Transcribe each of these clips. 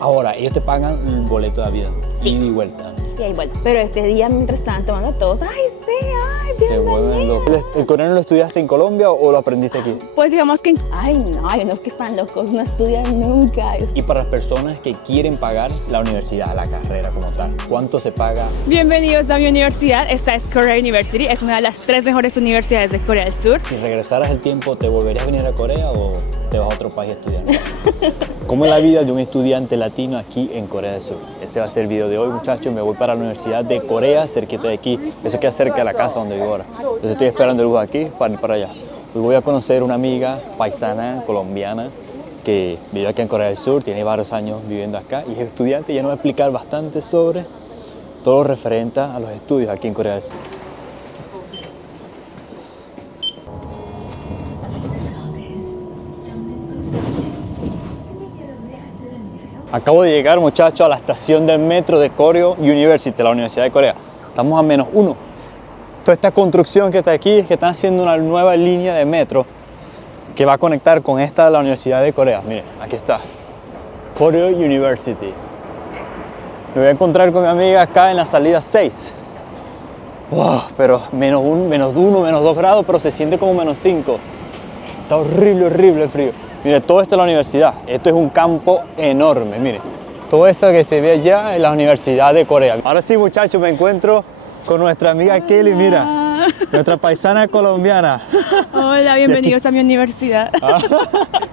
Ahora, ellos te pagan un boleto de avión, Sí. ida y vuelta. Y ahí vuelta. Pero ese día, mientras estaban tomando todos, ¡ay, sí! ¡Ay, Se vuelven bienvenido! locos. ¿El coreano lo estudiaste en Colombia o lo aprendiste aquí? Pues digamos que, ay, no, hay unos que están locos, no estudian nunca. Y para las personas que quieren pagar la universidad, la carrera como tal, ¿cuánto se paga? Bienvenidos a mi universidad. Esta es Korea University. Es una de las 3 mejores universidades de Corea del Sur. Si regresaras el tiempo, ¿te volverías a venir a Corea o te vas a otro país a estudiar? ¿Cómo es la vida de un estudiante latino aquí en Corea del Sur? Ese va a ser el video de hoy, muchachos. Me voy para la Universidad de Corea, cerquita de aquí. Eso queda cerca de la casa donde vivo ahora. Entonces estoy esperando el bus aquí para ir para allá. Hoy voy a conocer una amiga paisana colombiana que vive aquí en Corea del Sur, tiene varios años viviendo acá y es estudiante y ella nos va a explicar bastante sobre todo lo referente a los estudios aquí en Corea del Sur. Acabo de llegar, muchachos, a la estación del metro de Koryo University, la Universidad de Corea. Estamos a -1. Toda esta construcción que está aquí es que están haciendo una nueva línea de metro que va a conectar con esta de la Universidad de Corea. Miren, aquí está. Koryo University. Me voy a encontrar con mi amiga acá en la salida 6. Wow, pero -1, -2 grados, pero se siente como -5. Está horrible, horrible el frío. Mire, todo esto es la universidad. Esto es un campo enorme, mire. Todo eso que se ve allá es la Universidad de Corea. Ahora sí, muchachos, me encuentro con nuestra amiga Kelly, mira. Nuestra paisana colombiana. Hola, bienvenidos a mi universidad.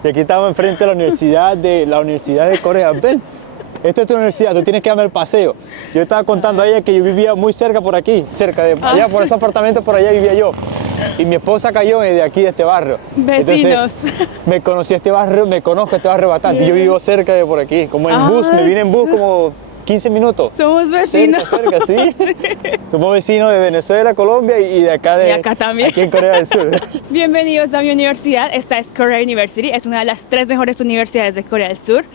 Y aquí estamos enfrente de la Universidad de Corea. Ven, esta es tu universidad, tú tienes que darme el paseo. Yo estaba contando a ella que yo vivía muy cerca por aquí, cerca de allá, por ese apartamento por allá vivía yo. Y mi esposa cayó de aquí, de este barrio. Vecinos. Entonces, me conocí este barrio, me conozco este barrio bastante. Yo vivo cerca de por aquí, como en bus, me vine en bus como 15 minutos. Somos vecinos. Cerca, sí. Somos vecinos de Venezuela, Colombia y de acá Y acá también. Aquí en Corea del Sur. Bienvenidos a mi universidad. Esta es Korea University. Es una de las 3 mejores universidades de Corea del Sur.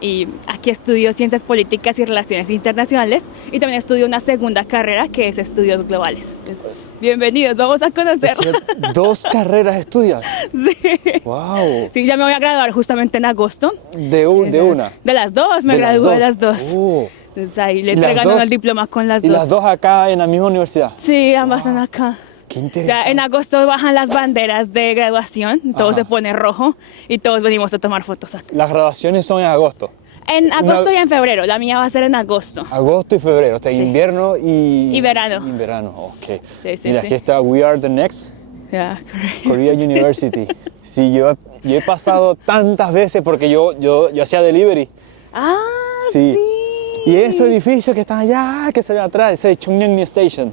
Y aquí estudio Ciencias Políticas y Relaciones Internacionales. Y también estudio una segunda carrera que es Estudios Globales. Bienvenidos, vamos a conocerla. 2 carreras estudias. Sí. Wow. Sí, ya me voy a graduar justamente en agosto. De una. De las 2, me gradúo de las 2. Entonces ahí le entregan uno el diploma con las 2. ¿Y las 2 acá en la misma universidad? Sí, ambas están acá. Qué interesante. Ya en agosto bajan las banderas de graduación, todo se pone rojo y todos venimos a tomar fotos acá. Las graduaciones son en agosto. En agosto y en febrero, la mía va a ser en agosto. Agosto y febrero, o sea, Sí. invierno y verano. Y verano, ok. Sí, Mira, sí. aquí está We Are the Next, Yeah, Korea University. Sí, yo he pasado tantas veces porque yo hacía delivery. Ah, Sí. sí. Y esos edificios que están allá, que se ven atrás, ese Chongnyeong Station.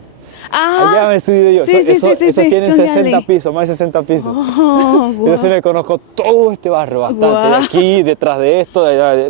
Ah, Allá me he subido yo. sí, Eso tiene Chongnyeong 60 Alley. pisos, más de 60 pisos. Oh, wow. Entonces me conozco todo este barrio bastante. Guau. De aquí, detrás de esto,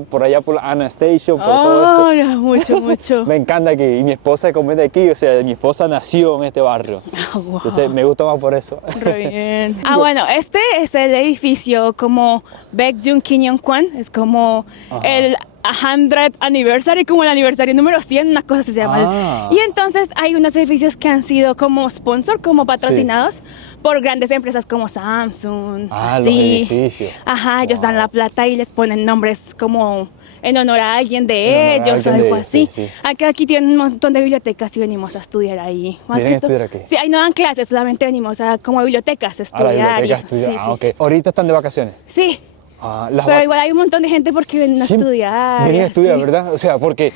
por allá por la Anna Station, por todo esto. Oh, ya, mucho, mucho. Me encanta aquí. Y mi esposa come de aquí, o sea, mi esposa nació en este barrio. Wow. Entonces me gusta más por eso. Re bien. Ah, bueno, este es el edificio como Baekjun Kinyongkwan, es como el 100th anniversary, como el aniversario número 100, una cosa se llama. Ah. Y entonces hay unos edificios que han sido como sponsor, como patrocinados por grandes empresas como Samsung, Ah, los así. edificios. Ajá, ellos dan la plata y les ponen nombres como en honor a alguien En de honor a ellos, alguien de algo ellos, así. sí, sí. Aquí tienen un montón de bibliotecas y venimos a estudiar ahí. ¿Vienen a estudiar aquí? Sí, ahí no dan clases, solamente venimos a como bibliotecas a A la estudiar. biblioteca y a eso. estudiar. Sí, Ah, sí, ok. sí. Ahorita están de vacaciones. Sí, Las pero vac- igual hay un montón de gente porque vienen a Siempre estudiar. Vienen a y estudiar, así. ¿verdad? O sea, porque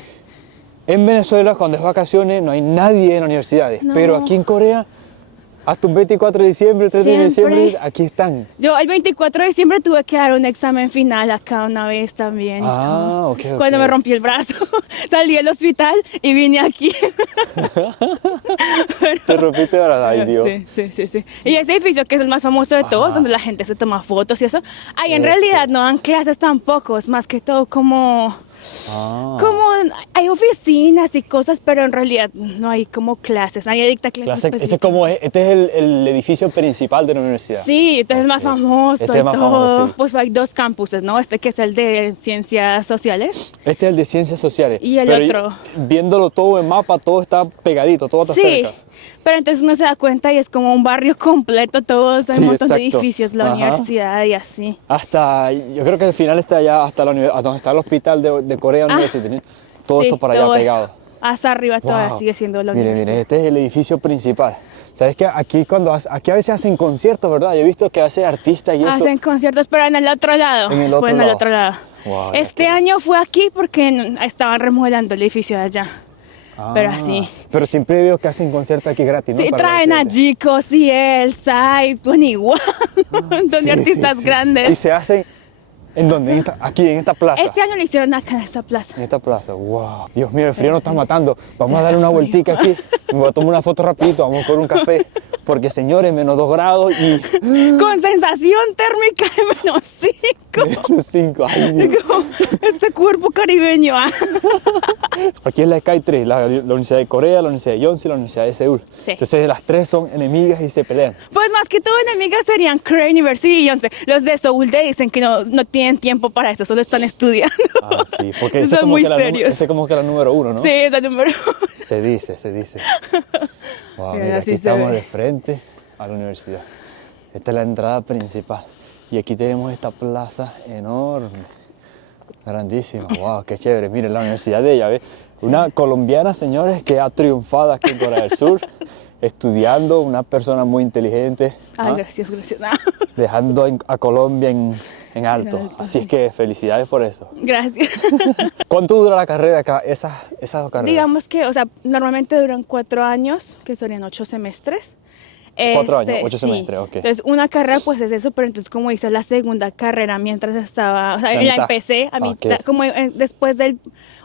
en Venezuela cuando es vacaciones no hay nadie en las universidades. No. Pero aquí en Corea, hasta un 24 de diciembre, 3 de Siempre. diciembre, aquí están. Yo el 24 de diciembre tuve que dar un examen final acá una vez también. y todo. Ok, ok. Cuando me rompí el brazo, salí del hospital y vine aquí. Te rompiste ahora, ay Dios. Sí. Y ese edificio que es el más famoso de todos, donde la gente se toma fotos y eso, ahí en realidad no dan clases tampoco, es más que todo como hay oficinas y cosas, pero en realidad no hay como clases, nadie dicta clases Ese es específicas. como, este es el edificio principal de la universidad. Sí, este es el más famoso Este es y más todo. famoso, sí. Pues hay 2 campuses, ¿no? Este que es el de Ciencias Sociales. Este es el de Ciencias Sociales. Y el Pero otro. Viéndolo todo en mapa, todo está pegadito, todo está Sí, cerca. Pero entonces uno se da cuenta y es como un barrio completo, todos, hay Sí, un montón de exacto. edificios, la Ajá. universidad y así. Hasta, yo creo que al final está allá, hasta hasta donde está el hospital de Korea University, ¿no? Todo Sí, esto para allá todo eso. pegado. Hasta arriba todavía Wow. sigue siendo la Mire, universidad. mire, este es el edificio principal. ¿Sabes qué? Aquí, aquí a veces hacen conciertos, ¿verdad? Yo he visto que hace artistas y eso. Hacen conciertos, pero en el otro lado. En el después otro en el lado. otro lado. Wow, ya Este qué año fue aquí porque estaban remodelando el edificio de allá. Pero así. Pero siempre veo que hacen conciertos aquí gratis, ¿no? Sí, Para los traen a estudiantes. Jicos y Elsa y Tony One, un montón Sí, de artistas sí. grandes. Y se hacen, ¿en dónde? Aquí, en esta plaza. Este año lo hicieron acá en esta plaza. En esta plaza, wow. Dios mío, el frío nos está matando. Vamos a darle una frío. vueltica aquí. Me voy a tomar una foto rapidito, vamos por un café. Porque señores, -2 grados y Con sensación térmica de -5. -5. Ay, Dios. Como este cuerpo caribeño. Aquí es la Sky 3, la Universidad de Corea, la Universidad de Yonsei y la Universidad de Seúl. Sí. Entonces las tres son enemigas y se pelean. Pues más que todo enemigas serían Korea University y Yonsei. Los de Seúl te dicen que no tienen tiempo para eso, solo están estudiando. Ah, sí, porque ese es Son como muy que serios. ese es como que la número 1, ¿no? Sí, esa número. Se dice, se dice. Wow, Mira, mira, así aquí se estamos ve. de frente a la universidad. Esta es la entrada principal. Y aquí tenemos esta plaza enorme, grandísima. Wow, qué chévere. Miren, la universidad de ella, ¿ves? Una colombiana, señores, que ha triunfado aquí en Corea del Sur, estudiando, una persona muy inteligente, Ay, ¿ah? gracias, gracias. Dejando a Colombia en alto. En alto, Así es sí. que felicidades por eso. Gracias. ¿Cuánto dura la carrera acá? Esas dos carreras. Digamos que, o sea, normalmente duran 4 años, que serían 8 semestres. 4 años, 8 sí. semestres, ok. Entonces, una carrera pues es eso, pero entonces como hice la segunda carrera mientras estaba, o sea, La la mitad. empecé a mitad, Ok. como después del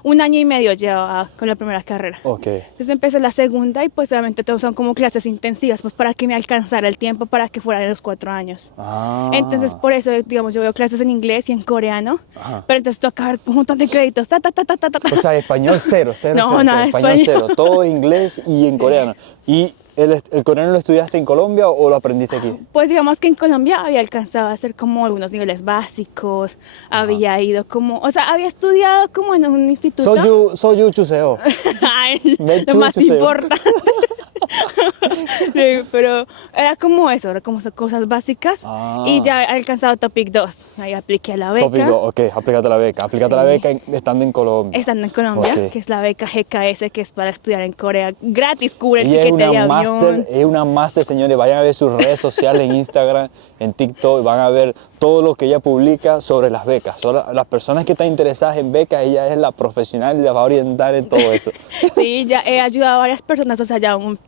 1 año y medio llevaba con la primera carrera. Ok. Entonces empecé la segunda y pues obviamente todos son como clases intensivas, pues para que me alcanzara el tiempo para que fueran los 4 años. Ah. Entonces, por eso, digamos, yo veo clases en inglés y en coreano, Ajá. pero entonces toca ver un montón de créditos, ta, ta, ta, ta, ta, ta. O sea, español cero, No, cero, nada de español español. cero, todo inglés y en coreano. ¿Y el coreano lo estudiaste en Colombia o lo aprendiste aquí? Pues digamos que en Colombia había alcanzado a hacer como algunos niveles básicos, había ido como, o sea, había estudiado como en un instituto. Soyu chuseo. Ay, Me lo más chucho, importante. Sí, pero era como eso, era como cosas básicas Ah. y ya he alcanzado Topic 2, ahí apliqué a la beca. Tópico, ok, aplícate la beca. Aplícate la Sí. beca estando en Colombia. Estando en Colombia, Ok. que es la beca GKS, que es para estudiar en Corea gratis, cubre el Ella es tiquete de una avión. máster, es una máster, señores. Vayan a ver sus redes sociales en Instagram, en TikTok, van a ver todo lo que ella publica sobre las becas. Sobre las personas que están interesadas en becas, ella es la profesional y las va a orientar en todo eso. Sí, ya he ayudado a varias personas, o sea,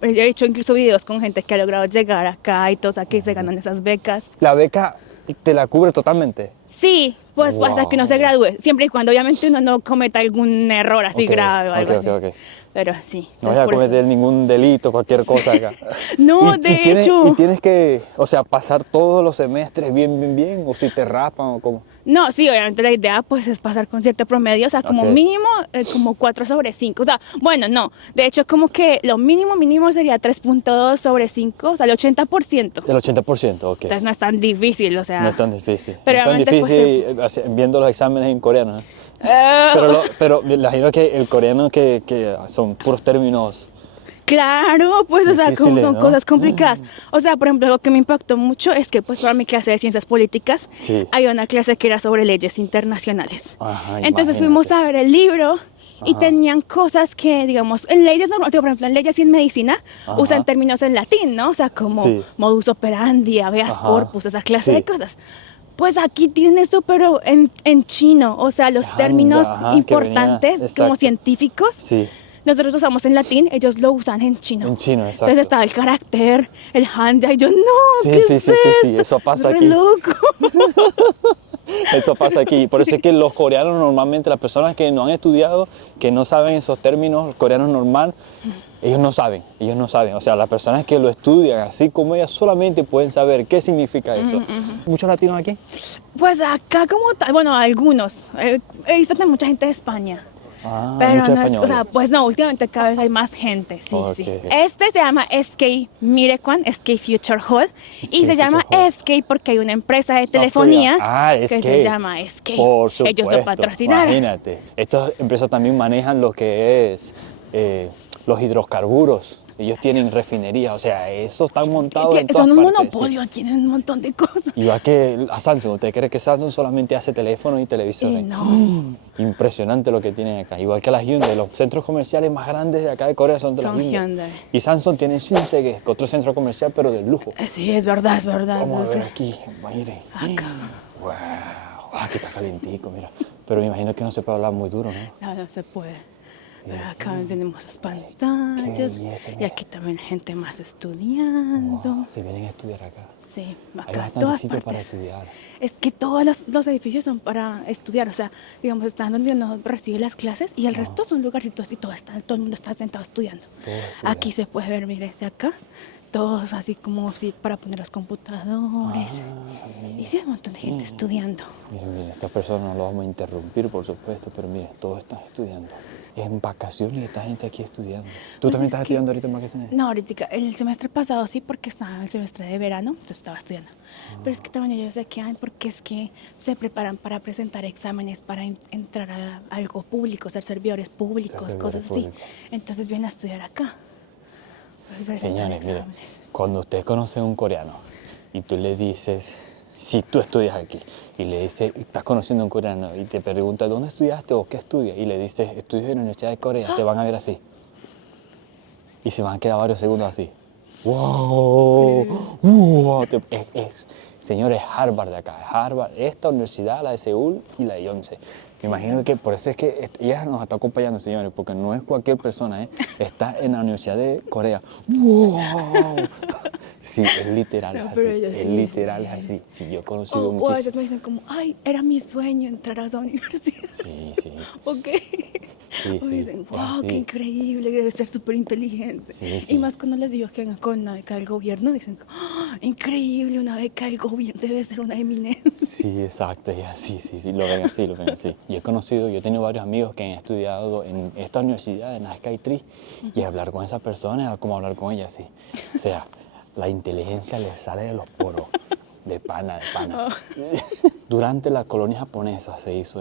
he hecho incluso videos con gente que ha logrado llegar acá y todo, o sea, que se ganan esas becas. La beca te la cubre totalmente. Sí, pues hasta que uno se gradúe, siempre y cuando obviamente uno no cometa algún error así Ok, grave o algo ok, así. ok, ok. Pero sí. No entonces vas a por eso. cometer ningún delito, cualquier cosa acá. No, de hecho. Y tienes que, o sea, pasar todos los semestres bien, o si te rapan o como. No, sí, obviamente la idea pues es pasar con cierto promedio, o sea, como Ok. mínimo como 4/5. O sea, bueno, no, de hecho como que lo mínimo sería 3.2/5, o sea, el 80%. El 80%, ok. Entonces no es tan difícil, o sea. No es tan difícil. Pero no es tan obviamente, pues, difícil viendo los exámenes en coreano. ¿eh? Eh, Pero me imagino que el coreano que son puros términos. Claro, pues, o sea, como Difíciles, son ¿no? cosas complicadas. O sea, por ejemplo, algo que me impactó mucho es que, pues, para mi clase de ciencias políticas, Sí. había una clase que era sobre leyes internacionales. Ajá, Entonces imagínate. fuimos a ver el libro y Ajá. tenían cosas que, digamos, en leyes normales, por ejemplo, en leyes y en medicina, Ajá. usan términos en latín, ¿no? O sea, como Sí. modus operandi, habeas Ajá. corpus, esa clase Sí. de cosas. Pues aquí tienen eso, pero en chino, o sea, los Hanja, términos ajá, que importantes, venía- como exacto. científicos, Sí. nosotros usamos en latín, ellos lo usan en chino. En chino, exacto. Entonces estaba el carácter, el hanja, y yo, no, Sí, ¿qué sí, es sí, sí, sí, esto? eso pasa Re aquí. loco. Eso pasa aquí. Por eso es que los coreanos normalmente, las personas que no han estudiado, que no saben esos términos coreanos normal, ellos no saben. O sea, las personas que lo estudian, así como ellas, solamente pueden saber qué significa eso. ¿Muchos latinos aquí? Pues acá como tal, bueno, algunos. He visto también mucha gente de España. Ah, Pero muchos no es, o españoles. sea, pues no, últimamente cada vez hay más gente, sí, Ok. sí. Este se llama SK Mirequan, SK Future Hall, y se SK llama Future Hall. SK porque hay una empresa de Software. telefonía es que se llama SK. Por supuesto. Ellos lo patrocinaron. Imagínate. Estas empresas también manejan lo que es los hidrocarburos ellos tienen refinerías, o sea, eso está montado en todas Son un partes, monopolio, tienen un montón de cosas. Igual que a Samsung, ¿usted cree que Samsung solamente hace teléfonos y televisores? No. Impresionante lo que tienen acá. Igual que las Hyundai, los centros comerciales más grandes de acá de Corea son de las Hyundai. Y Samsung tiene Shinsegae, que es otro centro comercial, pero de lujo. Sí, es verdad, es verdad. Vamos a ver aquí, mire. Acá. Wow, aquí está calentico, mira. Pero me imagino que no se puede hablar muy duro, ¿no? No, no se puede. Pero acá tenemos las pantallas belleza, y mira. aquí también gente más estudiando. Wow, se vienen a estudiar acá. Sí, Hay acá bastante todas sitio partes. para estudiar. Es que todos los edificios son para estudiar, o sea, digamos, están donde uno recibe las clases y el resto son lugarcitos y todo el mundo está sentado estudiando. Todo estudiando. Aquí se puede ver, mire, desde acá, todos así como para poner los computadores. Y sí, hay un montón de gente estudiando. Miren, miren, estas personas no lo vamos a interrumpir, por supuesto, pero miren, todos están estudiando. En vacaciones esta gente aquí estudiando. ¿Tú Pues también es estás que- estudiando ahorita en vacaciones? No, ahorita, el semestre pasado sí, porque estaba en el semestre de verano, entonces estaba estudiando. Pero es que también ellos se quedan porque es que se preparan para presentar exámenes, para entrar a algo público, ser servidores públicos, Ser cosas así. servidores públicos. Entonces vienen a estudiar acá. Para presentar Señores, mire, exámenes. cuando usted conoce a un coreano y tú le dices, si tú estudias aquí, y le dices, estás conociendo a un coreano y te pregunta, ¿dónde estudiaste o qué estudias? Y le dices, estudio en la Universidad de Corea, te van a ver así. Y se van a quedar varios segundos así. ¡Wow! ¡Wow! Señores, Harvard de acá, Harvard, esta universidad, la de Seúl y la de Yonsei. Me imagino que por eso es que ella nos está acompañando, señores, porque no es cualquier persona, ¿eh? Está en la Universidad de Corea. ¡Wow! Sí, es literal, No, es pero así. ellos Es sí, literal, sí, es sí. así. Sí, yo he conocido O a veces muchísimo. me dicen como, ay, era mi sueño entrar a esa universidad. Sí, sí. Ok. Sí, O sí, dicen, es wow, así. qué increíble, debe ser súper inteligente. Sí, sí. Y más cuando les digo que vengan con una beca del gobierno, dicen, "Ah, increíble, una beca del gobierno debe ser una eminencia". Sí, exacto, y así, sí, sí, lo ven así, lo ven así. Yo he tenido varios amigos que han estudiado en esta universidad, en la Skytree, y hablar con esas personas es como hablar con ellas, sí. O sea, la inteligencia les sale de los poros, de pana, de pana. Durante la colonia japonesa se hizo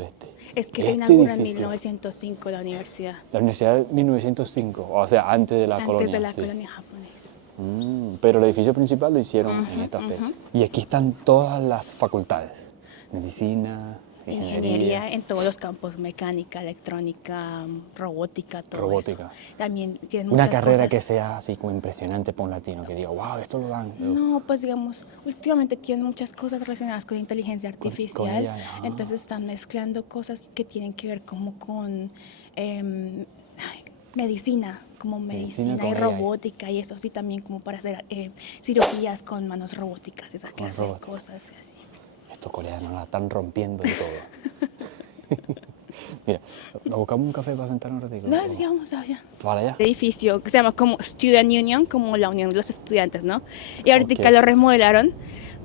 Es que se este inaugura en edificio. 1905 la universidad, La universidad de 1905, o sea, antes de la colonia. antes de la sí. colonia japonesa. Pero el edificio principal lo hicieron en esta fecha. Y aquí están todas las facultades, medicina, Ingeniería en todos los campos, mecánica, electrónica, robótica, todo Robótica. eso. También tienen Una muchas carrera cosas. que sea así como impresionante para un latino, que diga, wow, esto lo dan. No, pues digamos, últimamente tienen muchas cosas relacionadas con inteligencia artificial, IA, ah. entonces están mezclando cosas que tienen que ver como con medicina, como medicina con y AI. robótica y eso, sí, también como para hacer cirugías con manos robóticas, esa Con clase de robótica. cosas así. Estos coreanos la están rompiendo y todo. Mira, ¿nos buscamos un café para sentarnos un ratito? No, sí, vamos allá. ¿Para allá? Edificio que se llama como Student Union, como la unión de los estudiantes, ¿no? Y ahorita Ok. lo remodelaron,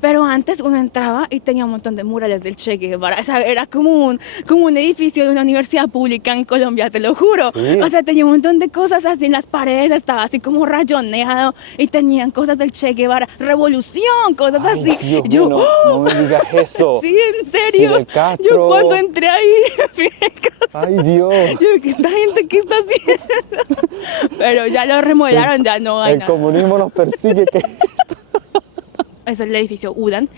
pero antes uno entraba y tenía un montón de murales del Che Guevara. O sea, era como un edificio de una universidad pública en Colombia, te lo juro. Sí. O sea, tenía un montón de cosas así en las paredes, estaba así como rayoneado y tenían cosas del Che Guevara, revolución, cosas Ay, así. Dios Yo, mío, no me digas eso. sí, en serio. Fidel Castro. Yo cuando entré ahí, Fidel Castro. Ay, Dios. Yo, ¿qué esta gente qué está haciendo? Pero ya lo remodelaron, ya no hay El nada. comunismo nos persigue. Es el edificio UDAN.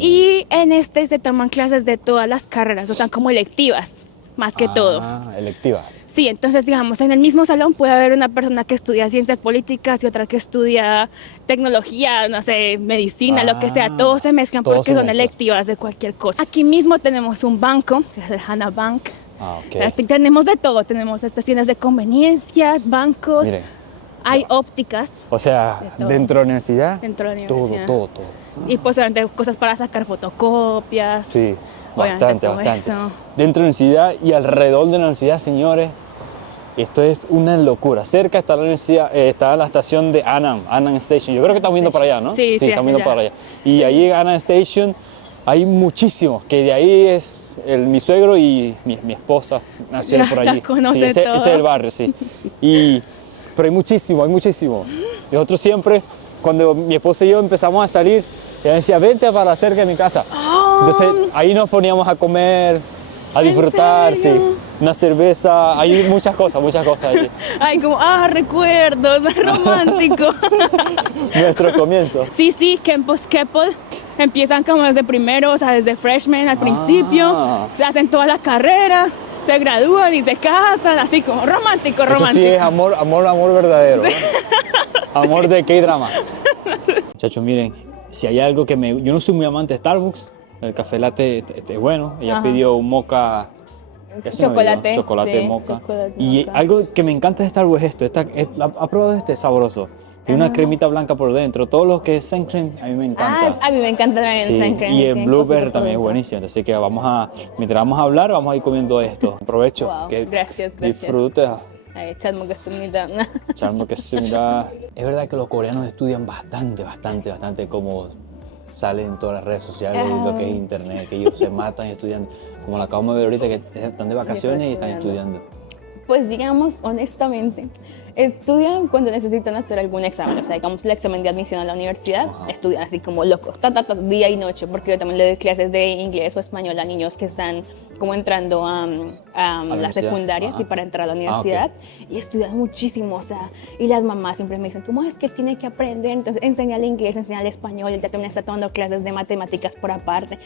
Y en este se toman clases de todas las carreras, o sea, como electivas, más que todo. Ah, electivas. Sí, entonces, digamos, en el mismo salón puede haber una persona que estudia ciencias políticas y otra que estudia tecnología, no sé, medicina, lo que sea. Todos se mezclan todos porque se son mezclan. electivas de cualquier cosa. Aquí mismo tenemos un banco, que es el Hana Bank. Ah, ok. Tenemos de todo, tenemos estaciones de conveniencia, bancos, Miren, hay ópticas o sea, De todo. dentro de la universidad, dentro de la universidad. todo. Y pues obviamente cosas para sacar fotocopias. Sí, Obviamente bastante, todo bastante. eso. Dentro de la universidad y alrededor de la universidad, señores, esto es una locura. Cerca está la universidad, está la estación de Anam Station. Yo creo que estamos viendo para allá, ¿no? Sí, sí, estamos hacia viendo allá. para allá. Y ahí en Anam Station hay muchísimos, que de ahí es mi suegro y mi esposa nacieron Ya- por ya allí. conoce sí, ese todo. es el barrio, sí. Pero hay muchísimo, hay muchísimo. Nosotros siempre, cuando mi esposa y yo empezamos a salir, ella decía, vente para cerca de mi casa. Entonces ahí nos poníamos a comer, a ¿En disfrutar, sí. serio? una cerveza, hay muchas cosas allí. Ay, como, recuerdos, romántico. Nuestro comienzo. Sí, sí, Kempos Keppel empiezan como desde primero, o sea, desde freshman al principio, se hacen toda la carrera, se gradúan y se casan, así como romántico, romántico. Eso sí es amor verdadero, ¿no? Amor de K-drama. Muchachos, miren, si hay algo que yo no soy muy amante de Starbucks, el café latte es bueno, ella pidió un mocha... Chocolate. Chocolate sí, mocha. chocolate Y mocha. algo que me encanta de Starbucks es esto. ¿Ha probado este? Es sabroso. Tiene una cremita blanca por dentro. Todo lo que es Sun Cream a mí me encanta. A mí me encanta también Sí, el Sun Cream. y el tiene Blueberry cositas también es por buenísimo. Así que mientras vamos a hablar, vamos a ir comiendo esto. Aprovecho. Wow, Que gracias. disfrutes. Ay, 잘 먹겠습니다. Charmo que se mira. Es verdad que los coreanos estudian bastante como salen en todas las redes sociales, lo que es internet, que ellos se matan estudiando. Como lo acabamos de ver ahorita, que están de vacaciones y están estudiando. Pues digamos, honestamente, estudian cuando necesitan hacer algún examen. O sea, digamos, el examen de admisión a la universidad, estudian así como locos, día y noche, porque yo también le doy clases de inglés o español a niños que están como entrando a la secundaria, sí, para entrar a la universidad, y estudian muchísimo, o sea, y las mamás siempre me dicen, ¿cómo es que tiene que aprender? Entonces, enseñarle inglés, enseñarle español, él ya también está tomando clases de matemáticas por aparte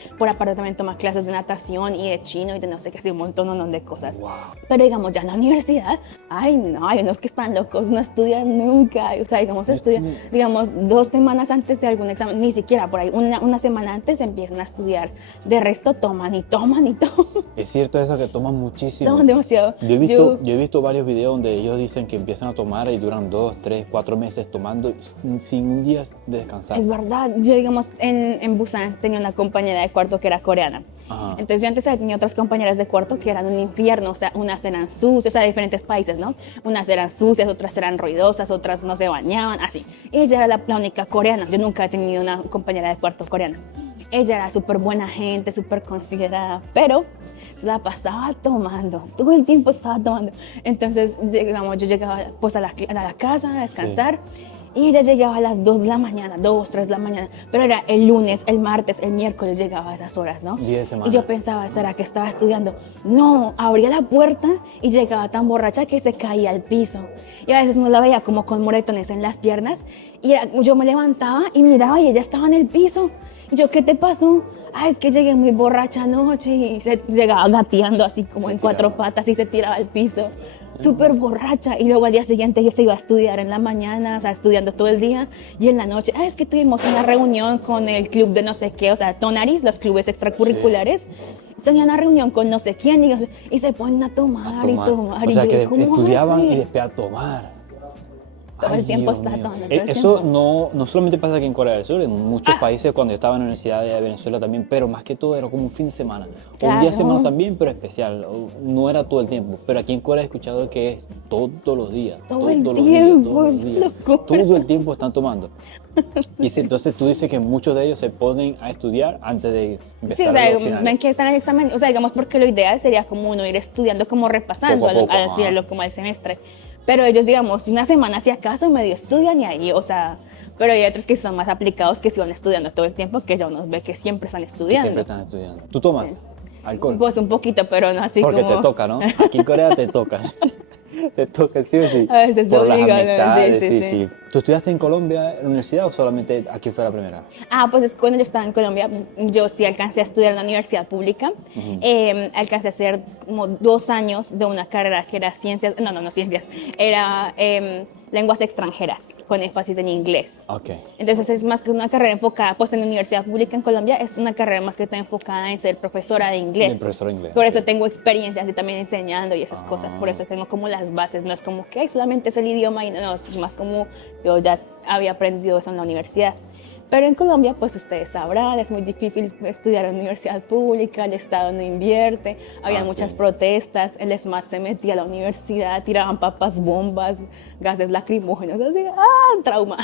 también toma clases de natación y de chino y de no sé qué, así un montón de cosas. Wow. Pero digamos, ya en la universidad, ay no, hay unos que están locos, no estudian nunca, o sea, digamos, estudian, digamos, 2 semanas antes de algún examen, ni siquiera por ahí, una semana antes empiezan a estudiar, de resto toman y toman y toman. Es cierto eso, que toman muchísimo. Toman demasiado. Yo he visto varios videos donde ellos dicen que empiezan a tomar y duran 2, 3, 4 meses tomando sin un día de descansar. Es verdad, yo digamos en Busan tenía una compañera de cuarto que era coreana. Ajá. Entonces yo antes tenía otras compañeras de cuarto que eran un infierno, o sea, unas eran sucias, o sea, de diferentes países, ¿no? Unas eran sucias, otras eran ruidosas, otras no se bañaban, así. Ella era la única coreana, yo nunca he tenido una compañera de cuarto coreana. Ella era súper buena gente, súper considerada, pero se la pasaba tomando, todo el tiempo estaba tomando. Entonces, digamos, yo llegaba pues a la casa a descansar. Sí. Y ella llegaba a las 2 de la mañana, 2, 3 de la mañana, pero era el lunes, el martes, el miércoles llegaba a esas horas, ¿no? 10 de semana. Y yo pensaba, ¿será que estaba estudiando? No, abría la puerta y llegaba tan borracha que se caía al piso. Y a veces uno la veía como con moretones en las piernas y yo me levantaba y miraba y ella estaba en el piso. Y yo, ¿qué te pasó? Es que llegué muy borracha anoche y se llegaba gateando así como en 4 patas y se tiraba al piso. Súper borracha, y luego al día siguiente ella se iba a estudiar en la mañana, o sea, estudiando todo el día, y en la noche, es que tuvimos una reunión con el club de no sé qué, o sea, Tonaris, los clubes extracurriculares, tenía una reunión con no sé quién, y se ponen a tomar. Y tomar. O sea, que ¿cómo estudiaban así? y después a tomar. Todo el tiempo está tomando. Eso no solamente pasa aquí en Corea del Sur, en muchos países cuando yo estaba en la Universidad de Venezuela también, pero más que todo era como un fin de semana. O un día de semana también, pero especial. No era todo el tiempo. Pero aquí en Corea he escuchado que es todos los días. Todo el tiempo, todos los días. Todo el tiempo están tomando. Y entonces tú dices que muchos de ellos se ponen a estudiar antes de empezar. Sí, o sea, los finales. ven que están en el examen, o sea, digamos, porque lo ideal sería como uno ir estudiando, como repasando Poco a poco, como al semestre. Pero ellos, digamos, una semana si acaso medio estudian y ahí, o sea, pero hay otros que son más aplicados que si van estudiando todo el tiempo, que ya uno ve que siempre están estudiando. Siempre están estudiando. ¿Tú tomas alcohol? Pues un poquito, pero no así Porque como... te toca, ¿no? Aquí en Corea te toca. Te toca, sí o sí. A veces por las obligan, amistades, sí. ¿Tú estudiaste en Colombia en la universidad o solamente aquí fue la primera? Pues es cuando yo estaba en Colombia, yo sí alcancé a estudiar en la universidad pública. Alcancé a hacer como 2 años de una carrera que era ciencias, no ciencias, era lenguas extranjeras, con énfasis en inglés. Okay. Entonces es más que una carrera enfocada, pues en la universidad pública en Colombia es una carrera más que todo enfocada en ser profesora de inglés. De profesora de inglés. Por eso tengo experiencia así también enseñando y esas cosas, por eso tengo como las bases, no es como que solamente es el idioma, y no, es más como yo ya había aprendido eso en la universidad. Pero en Colombia, pues ustedes sabrán, es muy difícil estudiar en universidad pública, el Estado no invierte, había muchas protestas, el SMAT se metía a la universidad, tiraban papas, bombas, gases lacrimógenos, así, trauma.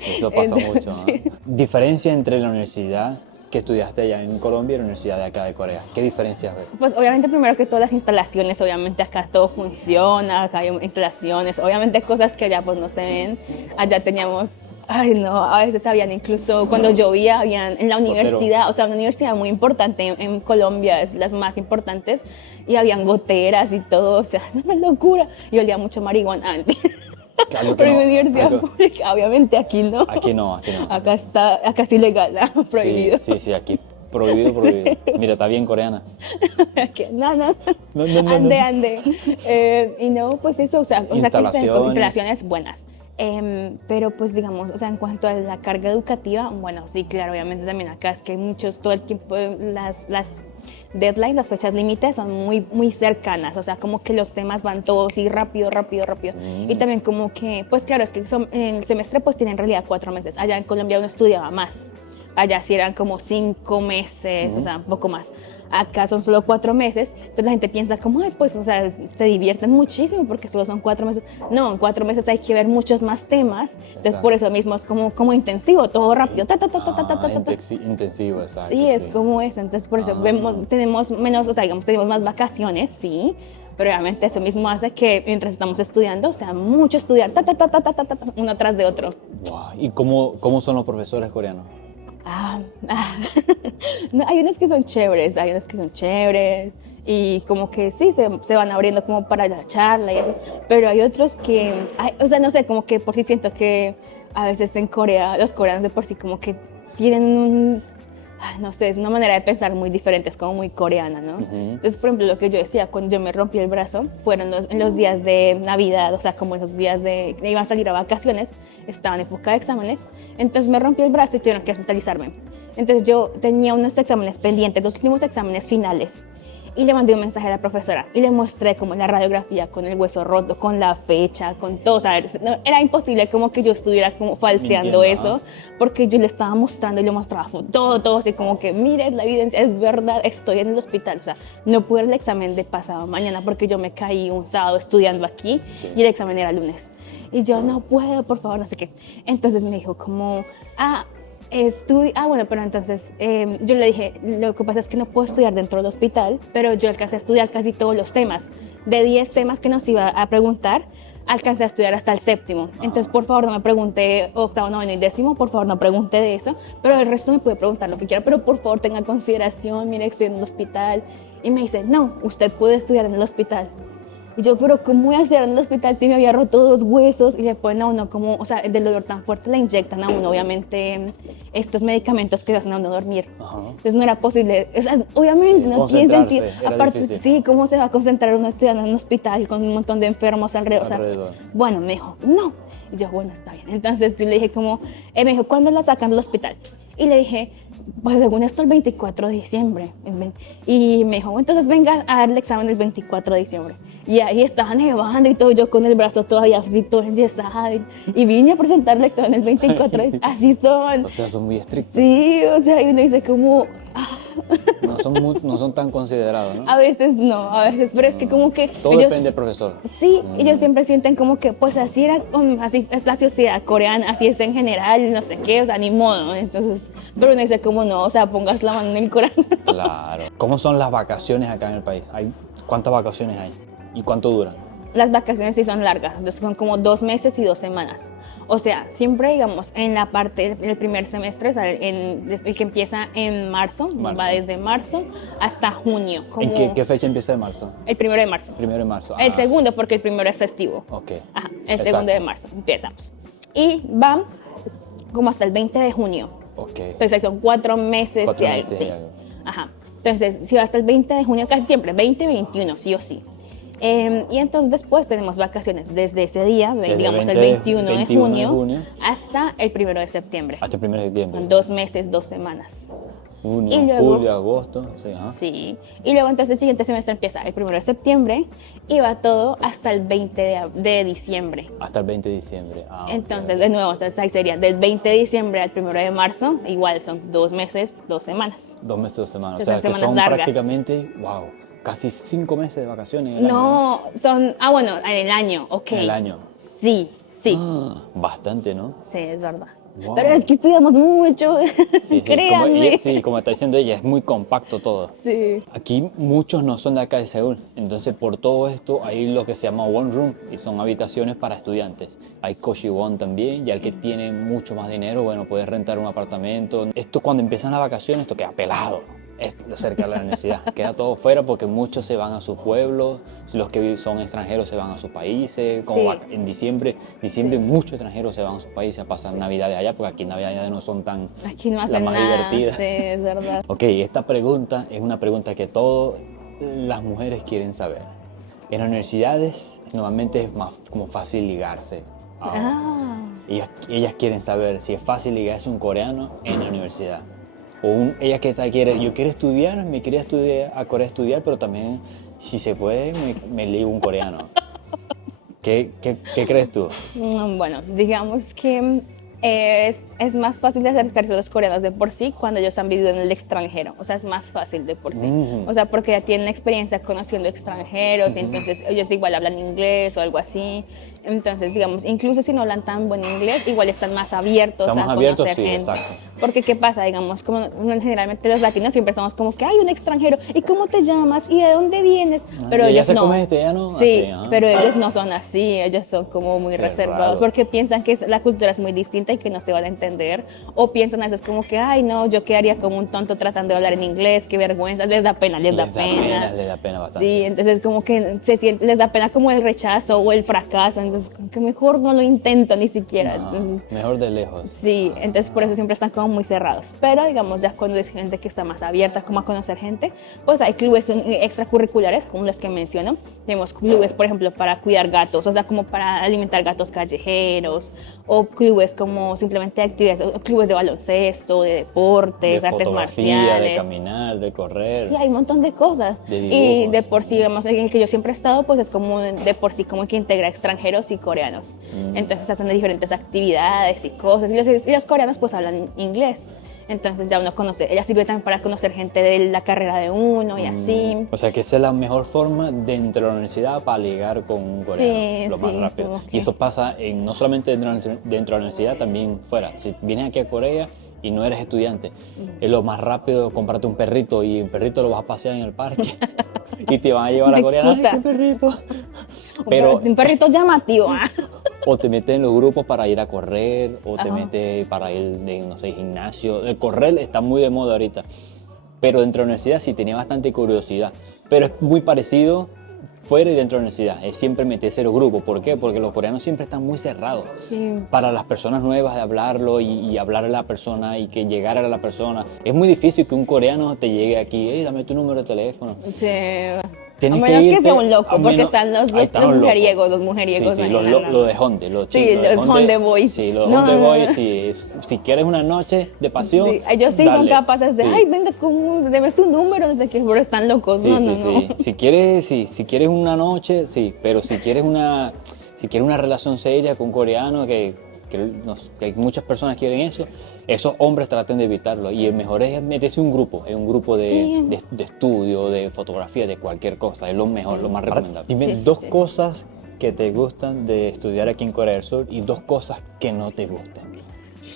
Eso pasa mucho, ¿no? Diferencia entre la universidad que estudiaste allá en Colombia y la universidad de acá de Corea. ¿Qué diferencias ves? Pues obviamente primero que todas las instalaciones, obviamente acá todo funciona, acá hay instalaciones, obviamente cosas que allá pues no se ven. Allá teníamos Ay, no, a veces habían incluso cuando llovía, habían en la Gotero. universidad, o sea, una universidad muy importante en Colombia, es las más importantes, y habían goteras y todo, o sea, una locura. Y olía mucho marihuana antes. Algo que Pero en no, universidad algo- pública, obviamente aquí no. Aquí no, aquí no. Acá está, acá es ilegal, prohibido. Sí, sí, sí, aquí prohibido, prohibido. Mira, está bien coreana. Que no, no, No, no, no, ande, no. ande. Y no, pues eso, o sea que Instalaciones. instalaciones buenas. Pero pues digamos, o sea, en cuanto a la carga educativa, bueno, sí, claro, obviamente también acá es que hay muchos, todo el tiempo las deadlines, las fechas límites son muy, muy cercanas, o sea, como que los temas van todos así rápido, rápido, rápido. Y también como que, pues claro, es que en el semestre pues tiene en realidad 4 meses. Allá en Colombia uno estudiaba más. Allá sí eran como 5 meses, o sea, un poco más. Acá son solo 4 meses, entonces la gente piensa como, ay, pues, o sea, se divierten muchísimo porque solo son 4 meses. No, en 4 meses hay que ver muchos más temas, entonces por eso mismo es como intensivo, todo rápido, ta, ta, ta, ta, ta, ta, ta, ta. Intensivo, exacto. Sí, es como eso, entonces por eso tenemos menos, o sea, digamos, tenemos más vacaciones, sí, pero obviamente eso mismo hace que mientras estamos estudiando, o sea, mucho estudiar, ta, ta, ta, ta, ta, ta, ta, uno tras de otro. Wow. ¿Y cómo son los profesores coreanos? Ah, ah. No, hay unos que son chéveres, hay unos que son chéveres y como que sí, se van abriendo como para la charla y eso, pero hay otros que, o sea, no sé, como que por sí siento que a veces en Corea, los coreanos de por sí como que tienen no sé, es una manera de pensar muy diferente, es como muy coreana, ¿no? Entonces, por ejemplo, lo que yo decía, cuando yo me rompí el brazo, fueron en los días de Navidad, o sea, como en los días de que iban a salir a vacaciones, estaban en época de exámenes, entonces me rompí el brazo y tuvieron que hospitalizarme. Entonces yo tenía unos exámenes pendientes, los últimos exámenes finales, y le mandé un mensaje a la profesora y le mostré como la radiografía con el hueso roto, con la fecha, con todo, o sea, era imposible como que yo estuviera como falseando Mintiendo, eso, porque yo le estaba mostrando y le mostraba todo así como que, mire, la evidencia es verdad, estoy en el hospital, o sea, no pude ir al examen de pasado mañana porque yo me caí un sábado estudiando aquí y el examen era lunes. Y yo, no puedo, por favor, no sé qué. Entonces me dijo como, bueno, pero entonces yo le dije, lo que pasa es que no puedo estudiar dentro del hospital, pero yo alcancé a estudiar casi todos los temas. De 10 temas que nos iba a preguntar, alcancé a estudiar hasta el 7º. Entonces, por favor, no me pregunte 8º, 9º y 10º, por favor, no pregunte de eso, pero el resto me puede preguntar lo que quiera, pero por favor, tenga consideración, mire, estoy en el hospital. Y me dice, no, usted puede estudiar en el hospital. Y yo, pero ¿cómo voy a hacer en el hospital si me había roto 2 huesos? Y le ponen a uno como, o sea, del dolor tan fuerte le inyectan a uno, obviamente, estos medicamentos que hacen a uno dormir. Entonces no era posible, o sea, obviamente no tiene sentido. Aparte, difícil. sí, ¿cómo se va a concentrar uno estudiando en un hospital con un montón de enfermos alrededor? O sea, bueno, me dijo, no. Y yo, bueno, está bien. Entonces yo le dije como, me dijo, ¿cuándo la sacan del hospital? Y le dije, pues según esto el 24 de diciembre. Y me dijo, entonces venga a dar el examen el 24 de diciembre. Y ahí estaba nevando y todo, yo con el brazo todavía así todo enyesado. Y vine a presentar el examen el 24 de diciembre. Así son. O sea, son muy estrictos. Sí, o sea, y uno dice como... No son tan considerados, ¿no? A veces no, a veces, pero es que como que... Todo ellos, depende del profesor. Sí, ellos siempre sienten como que, pues así era, así es la sociedad coreana, así es en general, no sé qué, o sea, ni modo. Entonces, pero uno dice como no, o sea, pongas la mano en el corazón. Claro. ¿Cómo son las vacaciones acá en el país? ¿Cuántas vacaciones hay? ¿Y cuánto duran? Las vacaciones sí son largas, entonces son como 2 meses y 2 semanas. O sea, siempre, digamos, en la parte del primer semestre, o sea, el que empieza en marzo, va desde marzo hasta junio. Como ¿En qué fecha empieza de marzo? El 1 de marzo. 1 de marzo. El segundo, porque el primero es festivo. Ok. Ajá, el Exacto. 2 de marzo empezamos. Y van como hasta el 20 de junio. Ok. Entonces ahí son 4 meses 4 y algo. meses Sí. y algo. Ajá. Entonces, si va hasta el 20 de junio, casi siempre, 20, 21, sí o sí. Y entonces después tenemos vacaciones desde ese día, digamos el 21 de junio, hasta el 1 de septiembre. Hasta el 1 de septiembre. Son 2 meses, 2 semanas. Junio, Y luego- julio, agosto. Sí, ajá. Sí. Y luego entonces el siguiente semestre empieza el 1 de septiembre y va todo hasta el 20 de diciembre. Hasta el 20 de diciembre. Entonces, ok. de nuevo, entonces ahí sería del 20 de diciembre al 1 de marzo, igual son 2 meses, 2 semanas. 2 meses, 2 semanas. O Entonces, sea, que semanas son largas. prácticamente, wow, casi 5 meses de vacaciones en el año, No, son, bueno, en el año, ok. En el año. Sí, sí, Bastante, ¿no? sí, es verdad. Wow. Pero es que estudiamos mucho, Sí, sí, créanme. sí, como está diciendo ella, es muy compacto todo. Sí. Aquí muchos no son de acá de Seúl, entonces por todo esto hay lo que se llama one room y son habitaciones para estudiantes. Hay Koshibon también, y el que tiene mucho más dinero, bueno, puede rentar un apartamento. Esto cuando empiezan las vacaciones, esto queda pelado. Esto, cerca de la universidad, queda todo fuera porque muchos se van a sus pueblos, los que son extranjeros se van a sus países, como Sí. en diciembre Sí. muchos extranjeros se van a sus países a pasar navidades allá, porque aquí navidades no son tan Aquí no las hacen más nada. divertidas. Sí, es verdad. Ok, esta pregunta es una pregunta que todas las mujeres quieren saber. En las universidades normalmente es más como fácil ligarse. Ah. Ellas quieren saber si es fácil ligarse un coreano en la universidad. Ella que yo quiero estudiar, me quería estudiar a Corea estudiar, pero también si se puede me ligo un coreano. ¿Qué crees tú? Bueno, digamos que es más fácil de acercarse a los coreanos de por sí cuando ellos han vivido en el extranjero. O sea, es más fácil de por sí. O sea, porque ya tienen experiencia conociendo extranjeros, y entonces ellos igual hablan inglés o algo así. Entonces, digamos, incluso si no hablan tan buen inglés, igual están más abiertos Estamos a abiertos, conocer sí, gente. exacto. Porque, ¿qué pasa? Digamos, como generalmente los latinos siempre somos como que hay un extranjero, ¿y cómo te llamas? ¿Y de dónde vienes? Pero ¿y ella ellos se no. come castellano? Sí, Así, ¿ah? pero ellos no son así, ellos son como muy Cerrados. reservados, porque piensan que la cultura es muy distinta y que no se van a entender, o piensan a veces como que, ay, no, yo quedaría como un tonto tratando de hablar en inglés, qué vergüenza, les da pena, les da pena. Les da pena bastante. Sí, entonces como que les da pena como el rechazo o el fracaso, entonces como que mejor no lo intento ni siquiera. No, Entonces, mejor de lejos. sí, entonces por eso siempre están como muy cerrados. Pero digamos, ya cuando es gente que está más abierta como a conocer gente, pues hay clubes extracurriculares como los que menciono. Tenemos clubes, por ejemplo, para cuidar gatos, o sea, como para alimentar gatos callejeros, o clubes como simplemente actividades, o clubes de baloncesto, de deportes, De artes fotografía, marciales. de caminar, de correr. Sí, hay un montón de cosas. De Y dibujos. de por sí, digamos, en el que yo siempre he estado, pues es como de por sí como que integra extranjeros y coreanos. Entonces hacen diferentes actividades y cosas. Y los coreanos pues hablan inglés. Entonces ya uno conoce, ella sirve también para conocer gente de la carrera de uno y así. O sea, que esa es la mejor forma dentro de la universidad para ligar con un coreano, lo más sí, rápido. como que- Y eso pasa no solamente dentro de la universidad, también fuera. Si vienes aquí a Corea y no eres estudiante, es lo más rápido comprarte un perrito y un perrito lo vas a pasear en el parque y te van a llevar a Una Corea. ¡Ay, excusa. qué perrito! Pero, Un perrito llamativo. ¿Ah? o te metes en los grupos para ir a correr, o te Ajá. metes para ir de, no sé, gimnasio. El correr está muy de moda ahorita. Pero dentro de la universidad sí tenía bastante curiosidad. Pero es muy parecido fuera y dentro de la universidad. Es siempre meterse en los grupos. ¿Por qué? Porque los coreanos siempre están muy cerrados. Sí. Para las personas nuevas de hablarlo y hablarle a la persona y que llegara a la persona. Es muy difícil que un coreano te llegue aquí, hey, dame tu número de teléfono. Sí. Tienes a menos que irte- sea un loco, a porque menos- están los ahí están los mujeriegos, locos. los mujeriegos. Sí, sí, ahí los andando. de Honde, los Sí, chicos. los Honde Boys. Sí, los No, Honde no, no. Boys, sí, si quieres una noche de pasión, Sí, ellos sí son dale. capaces de, Sí. ay, venga, deme su número, no sé qué, pero están locos. Sí, no, sí, no, sí. no. Si quieres una noche, sí, pero si quieres una relación seria con un coreano, que hay muchas personas que quieren eso, esos hombres traten de evitarlo. Y el mejor es meterse en un grupo Sí. de estudio, de fotografía, de cualquier cosa. Es lo mejor, lo más recomendable. Dime Sí, sí, dos sí. cosas que te gustan de estudiar aquí en Corea del Sur y dos cosas que no te gustan.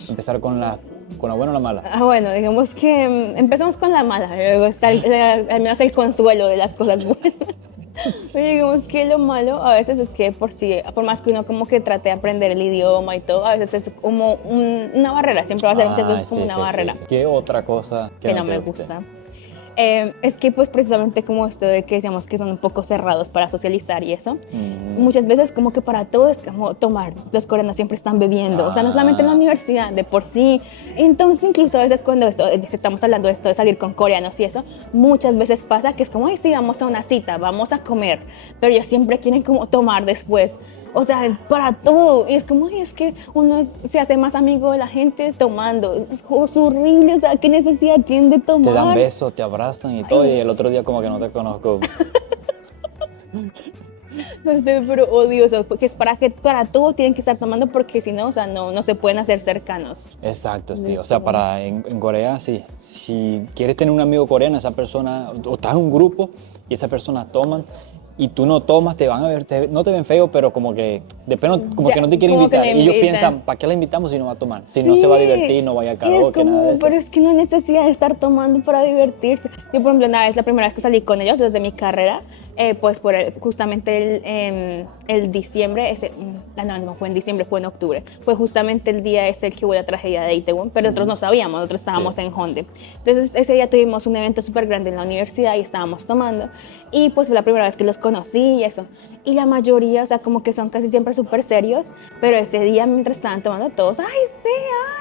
Empezar con la buena o la mala. Ah, bueno, digamos que empezamos con la mala, luego está al menos el consuelo de las cosas buenas. Pero digamos que lo malo a veces es que por más que uno como que trate de aprender el idioma y todo, a veces es como una barrera, siempre va a ser muchas veces como Sí, una sí, barrera. sí. ¿Qué otra cosa Que no te me guste? gusta. Es que pues precisamente como esto de que decíamos que son un poco cerrados para socializar y eso, muchas veces como que para todo es como tomar, los coreanos siempre están bebiendo, o sea, no solamente en la universidad, de por sí, entonces incluso a veces cuando estamos hablando de esto de salir con coreanos y eso, muchas veces pasa que es como, ay sí, vamos a una cita, vamos a comer, pero ellos siempre quieren como tomar después. O sea, para todo. Y es como, ay, es que uno se hace más amigo de la gente tomando. Es horrible, o sea, ¿qué necesidad tienen de tomar? Te dan besos, te abrazan y todo, y el otro día como que no te conozco. No sé, pero odioso, porque es para todo tienen que estar tomando porque si no, o sea, no se pueden hacer cercanos. Exacto, sí. O sea, en Corea, sí. Si quieres tener un amigo coreano, esa persona, o estás en un grupo y esa persona toman, y tú no tomas, te van a ver, no te ven feo, pero como que después como Ya, que no te quieren como que invitar. le Y ellos invitan. piensan, ¿para qué la invitamos si no va a tomar? Si no se va a divertir, no vaya al Es karaoke, nada de eso. pero es que no hay necesidad de estar tomando para divertirse. Yo, por ejemplo, una vez, la primera vez que salí con ellos desde mi carrera, pues justamente el diciembre, no fue en diciembre, fue en octubre, fue justamente el día ese que hubo la tragedia de Itaewon, pero nosotros no sabíamos, nosotros estábamos en Honde. Entonces ese día tuvimos un evento súper grande en la universidad y estábamos tomando, y pues fue la primera vez que los conocí y eso. Y la mayoría, o sea, como que son casi siempre súper serios, pero ese día mientras estaban tomando todos, ¡ay, sí!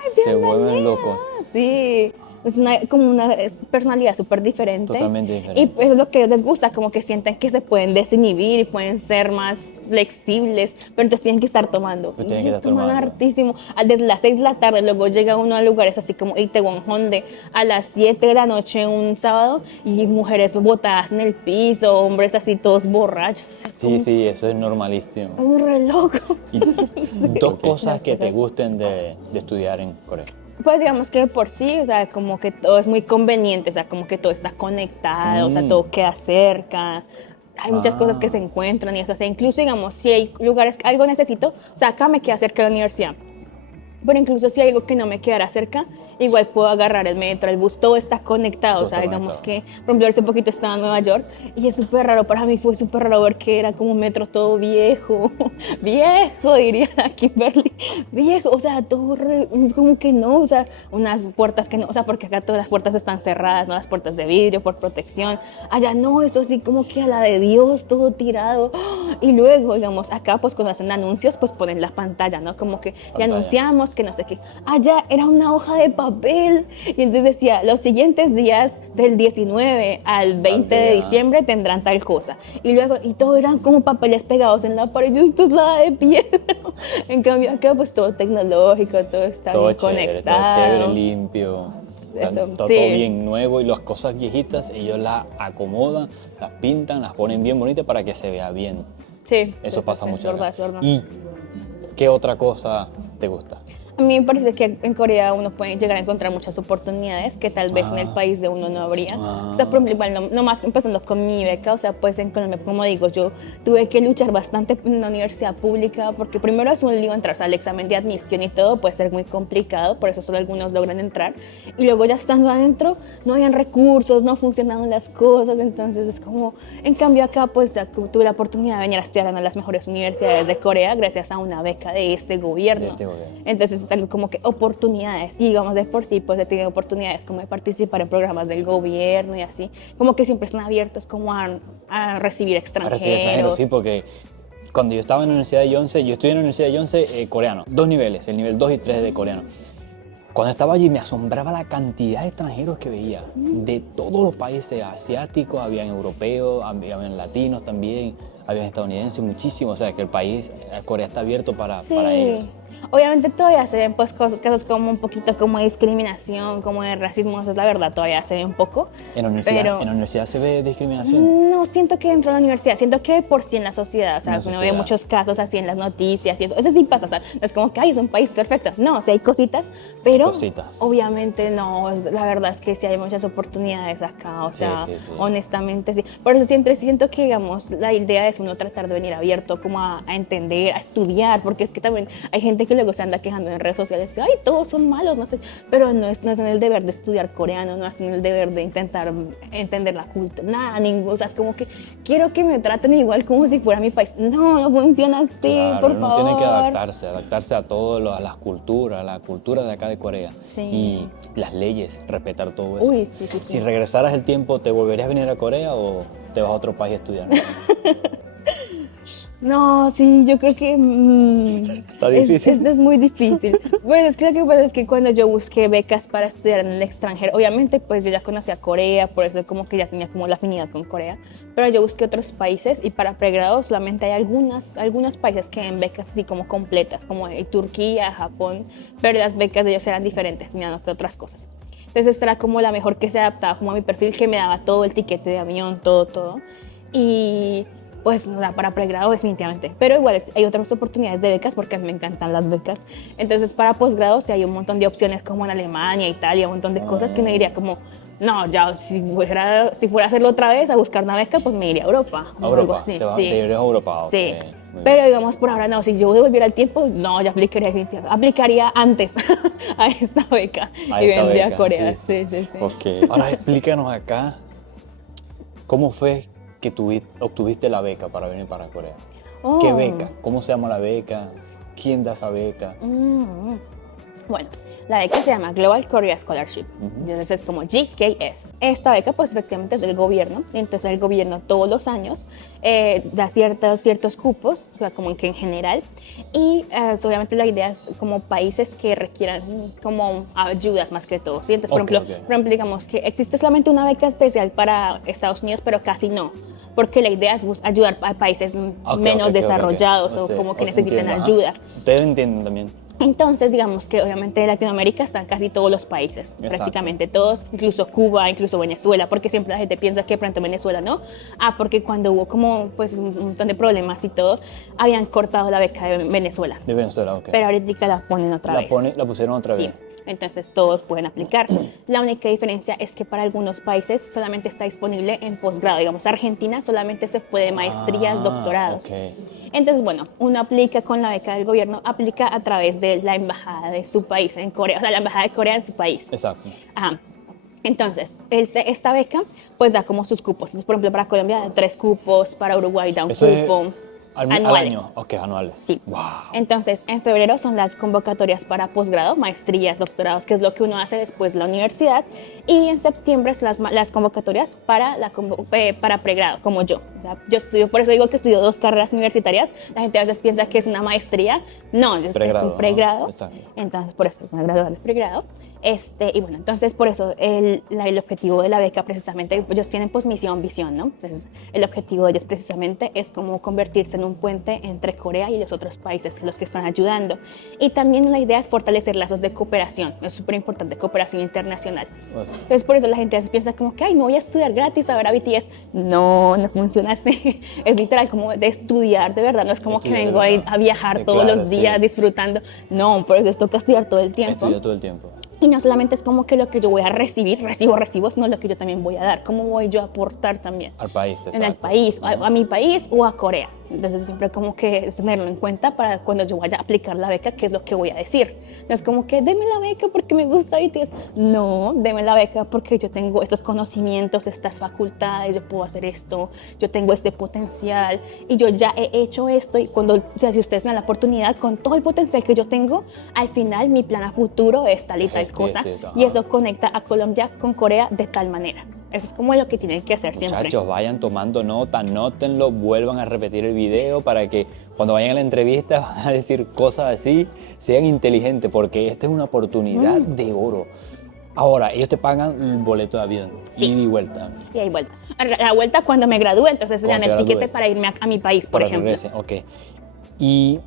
¡Ay, Se vuelven bienvenida! locos. Sí. Es como una personalidad súper diferente. Totalmente diferente. Y eso es lo que les gusta, como que sienten que se pueden desinhibir y pueden ser más flexibles, pero entonces tienen que estar tomando. Pues tienen que estar toman tomando. hartísimo. Desde las 6 de la tarde, luego llega uno a lugares así como Itaewon, Honde, a las 7 de la noche un sábado, y mujeres botadas en el piso, hombres así todos borrachos. Es Sí, sí, eso es normalísimo. como un re loco. Y dos cosas que te cosas. gusten de estudiar en Corea. Pues digamos que por sí, o sea, como que todo es muy conveniente, o sea, como que todo está conectado, o sea, todo queda cerca. Hay muchas cosas que se encuentran y eso, o sea, incluso digamos, si hay lugares que algo necesito, o sea, acá me queda cerca de la universidad. Pero incluso si hay algo que no me quedará cerca, igual puedo agarrar el metro, el bus, todo está conectado. Todo O sea, está digamos conectado. que, por ejemplo, hace poquito estaba en Nueva York y es súper raro, para mí fue súper raro ver que era como un metro todo viejo, viejo, diría Kimberly, viejo, o sea, todo como que no, o sea, unas puertas que no, o sea, porque acá todas las puertas están cerradas, no las puertas de vidrio por protección. Allá no, eso sí, como que a la de Dios, todo tirado. Y luego, digamos, acá pues cuando hacen anuncios, pues ponen la pantalla, ¿no? Como que ya Pantalla. anunciamos que no sé qué. Allá era una hoja de papel y entonces decía, los siguientes días del 19 al 20 de día. diciembre tendrán tal cosa. Y luego, y todo eran como papeles pegados en la pared, y esto es la de piedra. En cambio acá pues todo tecnológico, todo está Todo bien chévere, todo conectado. chévere, limpio. Eso, Todo sí. bien nuevo y las cosas viejitas ellos las acomodan, las pintan, las ponen bien bonitas para que se vea bien. Sí, Eso pasa es mucho verdad, acá. es verdad. ¿Y qué otra cosa te gusta? A mí me parece que en Corea uno puede llegar a encontrar muchas oportunidades que tal vez en el país de uno no habría. O sea, por ejemplo, igual no más que empezando con mi beca, o sea, pues en Colombia, como digo, yo tuve que luchar bastante en la universidad pública porque primero es un lío entrar, o sea, el examen de admisión y todo puede ser muy complicado, por eso solo algunos logran entrar. Y luego ya estando adentro, no habían recursos, no funcionaban las cosas, entonces es como, en cambio acá, pues ya tuve la oportunidad de venir a estudiar en una de las mejores universidades de Corea gracias a una beca de este gobierno. De este gobierno. Entonces es algo como que oportunidades, y digamos de por sí pues he tenido oportunidades como de participar en programas del gobierno y así, como que siempre están abiertos como a recibir A extranjeros. recibir extranjeros, sí, porque cuando yo estaba en la Universidad de Yonsei, yo estudié en la Universidad de Yonsei coreano, 2 niveles, el nivel 2 y 3 de coreano. Cuando estaba allí me asombraba la cantidad de extranjeros que veía, de todos los países asiáticos, habían europeos, habían latinos también, habían estadounidenses, muchísimos, o sea que el país, Corea está abierto para ellos. Obviamente todavía se ven pues casos como un poquito como de discriminación, como de racismo, eso es la verdad, todavía se ve un poco. ¿En la universidad se ve discriminación? No siento que dentro de la universidad, siento que por sí en la sociedad, o sea, uno ve muchos casos así en las noticias y eso sí pasa, o sea, no es como que, ay, es un país perfecto, no, o sea, hay cositas, pero obviamente no, la verdad es que sí hay muchas oportunidades acá, o sea, sí. honestamente sí, por eso siempre siento que, digamos, la idea es uno tratar de venir abierto como a entender, a estudiar, porque es que también hay gente que luego se anda quejando en redes sociales, ay, todos son malos, no sé, pero no es en el deber de estudiar coreano, no es en el deber de intentar entender la cultura, nada, o sea, es como que quiero que me traten igual como si fuera mi país, no funciona así, Claro, por uno favor. tiene que adaptarse a todo, a las culturas, la cultura de acá de Corea Sí. y las leyes, respetar todo eso. Uy, sí. Si regresaras el tiempo, ¿te volverías a venir a Corea o te vas a otro país a estudiar? No, sí, yo creo que Está difícil. es muy difícil. Pues es que lo que pasa es que cuando yo busqué becas para estudiar en el extranjero, obviamente pues yo ya conocía Corea, por eso como que ya tenía como la afinidad con Corea, pero yo busqué otros países y para pregrado solamente hay algunos países que den becas así como completas, como Turquía, Japón, pero las becas de ellos eran diferentes, no que otras cosas. Entonces esta era como la mejor que se adaptaba como a mi perfil, que me daba todo el tiquete de avión, todo. Y pues no da para pregrado definitivamente. Pero igual hay otras oportunidades de becas porque a mí me encantan las becas. Entonces para posgrado sí hay un montón de opciones como en Alemania, Italia, un montón de cosas que me diría como, no, ya si fuera a hacerlo otra vez, a buscar una beca, pues me iría a Europa. ¿A Europa? Así. Te irías a Europa? Sí. Okay. Pero digamos por ahora no, si yo devolviera el tiempo, no, ya aplicaría antes a esta beca y vendría a Corea. Sí. Ok, ahora explícanos acá, ¿cómo fue que obtuviste la beca para venir para Corea? Oh. ¿Qué beca? ¿Cómo se llama la beca? ¿Quién da esa beca? Bueno, la beca se llama Global Korea Scholarship, entonces es como GKS. Esta beca pues efectivamente es del gobierno, entonces el gobierno todos los años da ciertos cupos, o sea, como que en general, y obviamente la idea es como países que requieran como ayudas más que todo, ¿sí? Entonces, por ejemplo, digamos que existe solamente una beca especial para Estados Unidos, pero casi no. Porque la idea es ayudar a países menos desarrollados o como que necesitan ayuda. Ustedes lo entienden también. Entonces, digamos que obviamente en Latinoamérica están casi todos los países, prácticamente todos, incluso Cuba, incluso Venezuela, porque siempre la gente piensa que pronto Venezuela no. Porque cuando hubo como pues un montón de problemas y todo, habían cortado la beca de Venezuela. De Venezuela, ok. Pero ahorita la ponen otra vez. La pusieron otra vez. Sí. Entonces todos pueden aplicar. La única diferencia es que para algunos países solamente está disponible en posgrado. Digamos, Argentina solamente se puede maestrías, doctorados. Okay. Entonces, bueno, uno aplica con la beca del gobierno, aplica a través de la embajada de su país en Corea, o sea, la embajada de Corea en su país. Exacto. Ajá. Entonces, esta beca pues da como sus cupos. Entonces, por ejemplo, para Colombia da 3 cupos, para Uruguay da un cupo. Al año, ok, anuales. Sí. Wow. Entonces, en febrero son las convocatorias para posgrado, maestrías, doctorados, que es lo que uno hace después de la universidad. Y en septiembre son las convocatorias para pregrado, como yo. O sea, yo estudio, por eso digo que estudio 2 carreras universitarias. La gente a veces piensa que es una maestría. No, es un pregrado. ¿No? Entonces, por eso es una graduada de pregrado. Y bueno, entonces por eso el objetivo de la beca precisamente, ellos tienen pues misión, visión, ¿no? Entonces el objetivo de ellos precisamente es como convertirse en un puente entre Corea y los otros países, los que están ayudando. Y también la idea es fortalecer lazos de cooperación, es súper importante, cooperación internacional. Entonces por eso la gente a veces piensa como que, ay, me voy a estudiar gratis a ver a BTS. No, no funciona así. Es literal como de estudiar, de verdad, no es como que vengo a viajar todos los días disfrutando. No, por eso les toca estudiar todo el tiempo. Estudiar todo el tiempo. Y no solamente es como que lo que yo voy a recibo, sino lo que yo también voy a dar. ¿Cómo voy yo a aportar también? Al país, exacto. En el país, a mi país o a Corea. Entonces siempre como que tenerlo en cuenta para cuando yo vaya a aplicar la beca, qué es lo que voy a decir. No es como que deme la beca porque me gusta BTS. No, deme la beca porque yo tengo estos conocimientos, estas facultades, yo puedo hacer esto, yo tengo este potencial y yo ya he hecho esto. Y cuando, o sea, si ustedes me dan la oportunidad, con todo el potencial que yo tengo, al final mi plan a futuro es tal y tal cosa. Y eso conecta a Colombia con Corea de tal manera. Eso es como lo que tienen que hacer siempre. Muchachos, vayan tomando nota, anótenlo, vuelvan a repetir el video para que cuando vayan a la entrevista van a decir cosas así, sean inteligentes, porque esta es una oportunidad de oro. Ahora, ellos te pagan el boleto de avión, ida y vuelta. Y hay vuelta. La vuelta cuando me gradúe, entonces dan el tiquete para irme a mi país, por ejemplo. Ok. ¿Y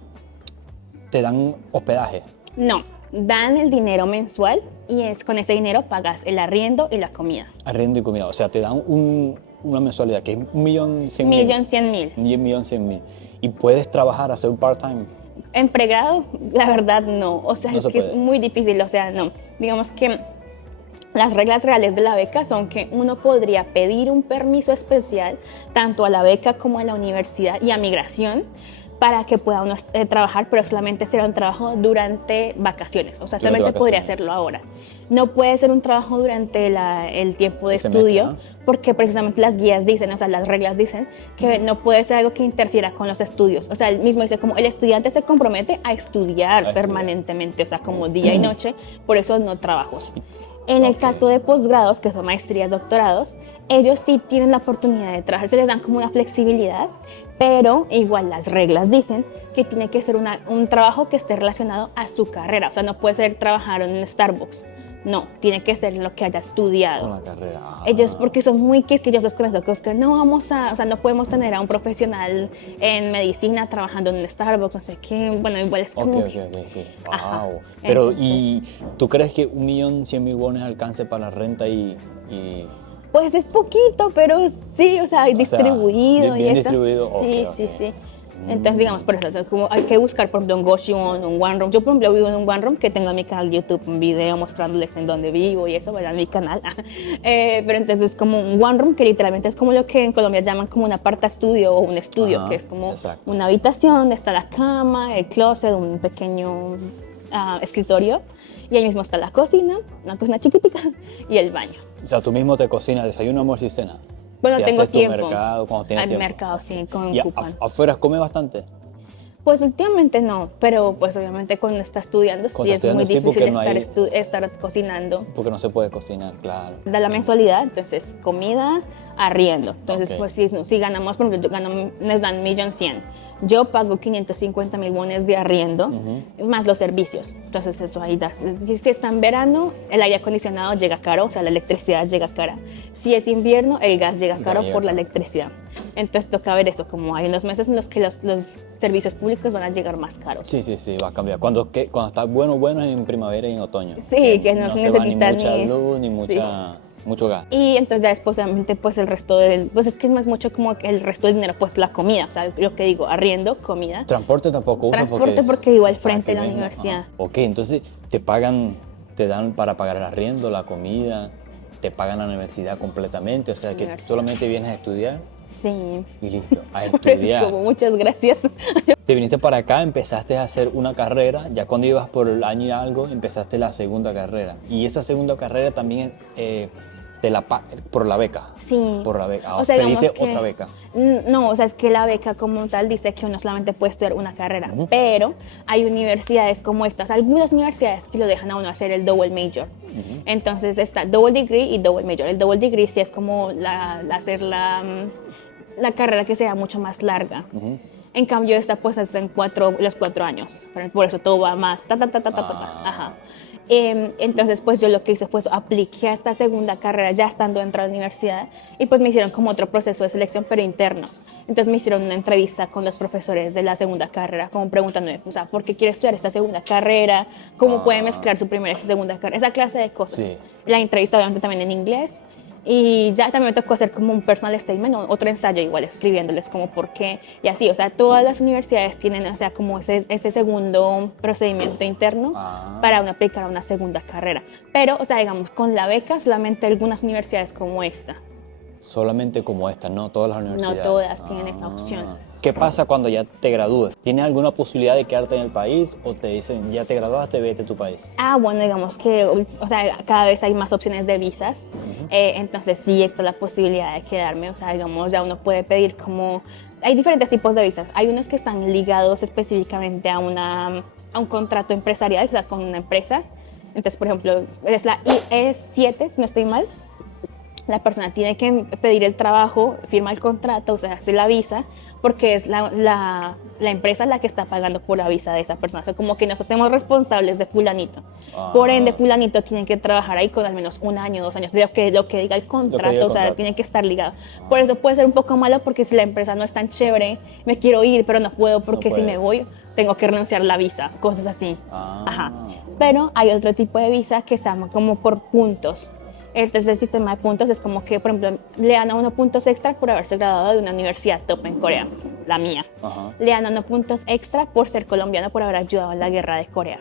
te dan hospedaje? No, dan el dinero mensual y con ese dinero pagas el arriendo y la comida. Arriendo y comida, o sea, te dan una mensualidad que es 1.100.000. 1.100.000. 1.100.000. ¿Y puedes trabajar, hacer un part-time? En pregrado, la verdad no. O sea, no es que es muy difícil. O sea, no. Digamos que las reglas reales de la beca son que uno podría pedir un permiso especial tanto a la beca como a la universidad y a migración para que pueda uno trabajar, pero solamente será un trabajo durante vacaciones. O sea, solamente podría hacerlo ahora. No puede ser un trabajo durante el tiempo de estudio, porque precisamente las guías dicen, o sea, las reglas dicen que no puede ser algo que interfiera con los estudios. O sea, él mismo dice como el estudiante se compromete a estudiar permanentemente, o sea, como día y noche, por eso no trabajos. En el caso de posgrados, que son maestrías, doctorados, ellos sí tienen la oportunidad de trabajar, se les dan como una flexibilidad, pero igual las reglas dicen que tiene que ser un trabajo que esté relacionado a su carrera. O sea, no puede ser trabajar en un Starbucks. No, tiene que ser lo que haya estudiado. Con la carrera. Ellos, porque son muy quisquillosos con eso, que no no podemos tener a un profesional en medicina trabajando en un Starbucks, no sé qué. Bueno, igual es como. Ok. Wow. Pero, entonces, ¿y tú crees que 1.100.000 wones alcance para la renta y Pues es poquito, pero sí, o sea, distribuido bien y eso. distribuido. Sí, Ok, sí, ok. sí. Entonces, digamos, por eso, como hay que buscar, por ejemplo, un Goshimon, un One Room. Yo, por ejemplo, vivo en un One Room que tengo en mi canal de YouTube un video mostrándoles en dónde vivo y eso, ¿verdad? En mi canal. Pero entonces es como un One Room que literalmente es como lo que en Colombia llaman como un aparta estudio o un estudio, Ajá, que es como exacto. una habitación donde está la cama, el closet, un pequeño escritorio. Y ahí mismo está la cocina, una cocina chiquitica, y el baño. O sea, tú mismo te cocinas desayuno, almuerzo y cena. Bueno, Y tengo haces tiempo. tu mercado cuando tienes Al tiempo. mercado, sí, con ¿Y cupón. afuera come bastante? Pues últimamente no, pero pues obviamente cuando está estudiando Cuando sí está es muy estudiando, sí, difícil porque no estar, hay- estar cocinando. Porque no se puede cocinar, claro. Da la mensualidad, entonces comida, arriendo. Entonces, Ok. pues si ganamos, por ejemplo, nos dan 1.100.000. Yo pago 550.000 wones de arriendo, más los servicios. Entonces, eso ahí da. Si está en verano, el aire acondicionado llega caro, o sea, la electricidad llega cara. Si es invierno, el gas llega caro llega por la caro. electricidad. Entonces, toca ver eso, como hay unos meses en los que los servicios públicos van a llegar más caros. Sí, sí, sí, va a cambiar. Cuando está bueno es en primavera y en otoño. Sí, que no se se va ni necesita mucha ni- luz ni sí. mucho gas. Y entonces ya después obviamente pues el resto del, pues es que es más mucho como el resto del dinero, pues la comida, o sea, lo que digo, arriendo, comida. Transporte tampoco usa Transporte porque vivo al está frente de aquí la mismo. universidad. Ajá. Ok, entonces te dan para pagar el arriendo, la comida, te pagan la universidad completamente, o sea que Universidad. solamente vienes a estudiar Sí. y listo, a Por eso es estudiar. como muchas gracias. Te viniste para acá, empezaste a hacer una carrera, ya cuando ibas por el año y algo, empezaste la segunda carrera. Y esa segunda carrera también por la beca. Sí. Por la beca. O sea, digamos pediste que- otra beca. No, o sea, es que la beca como tal dice que uno solamente puede estudiar una carrera, pero hay universidades como estas, algunas universidades que lo dejan a uno hacer el double major. Entonces está double degree y double major. El double degree sí es como hacer la carrera que sea mucho más larga. En cambio, esta pues es en los 4 años. Por eso todo va más. Ajá. Entonces, pues yo lo que hice fue apliqué a esta segunda carrera ya estando dentro de la universidad y pues me hicieron como otro proceso de selección, pero interno. Entonces me hicieron una entrevista con los profesores de la segunda carrera, como preguntándome, o sea, ¿por qué quiere estudiar esta segunda carrera? ¿Cómo puede mezclar su primera y su segunda carrera? Esa clase de cosas. Sí. La entrevista obviamente también en inglés. Y ya también me tocó hacer como un personal statement, otro ensayo igual, escribiéndoles como por qué y así. O sea, todas las universidades tienen, o sea, como ese segundo procedimiento interno para uno aplicar a una segunda carrera. Pero, o sea, digamos, con la beca solamente algunas universidades como esta. Solamente como esta, no todas las universidades. No todas tienen esa opción. ¿Qué pasa cuando ya te gradúes? ¿Tienes alguna posibilidad de quedarte en el país o te dicen, ya te graduaste, vete a tu país? Bueno, digamos que, o sea, cada vez hay más opciones de visas, entonces sí está la posibilidad de quedarme, o sea, digamos, ya uno puede pedir como, hay diferentes tipos de visas, hay unos que están ligados específicamente a un contrato empresarial, o sea, con una empresa, entonces, por ejemplo, es la IE7, si no estoy mal. La persona tiene que pedir el trabajo, firma el contrato, o sea, hace la visa, porque es la empresa la que está pagando por la visa de esa persona. O sea, como que nos hacemos responsables de fulanito. Por ende, fulanito tiene que trabajar ahí con al menos 1 año, 2 años, de lo que diga el contrato, o sea, tiene que estar ligado. Por eso puede ser un poco malo, porque si la empresa no es tan chévere, me quiero ir, pero no puedo, porque si me voy, tengo que renunciar a la visa, cosas así. Ajá. Pero hay otro tipo de visa que se llama como por puntos. Entonces el sistema de puntos es como que, por ejemplo, le dan a uno puntos extra por haberse graduado de una universidad top en Corea, la mía. Le dan a uno puntos extra por ser colombiano, por haber ayudado en la guerra de Corea.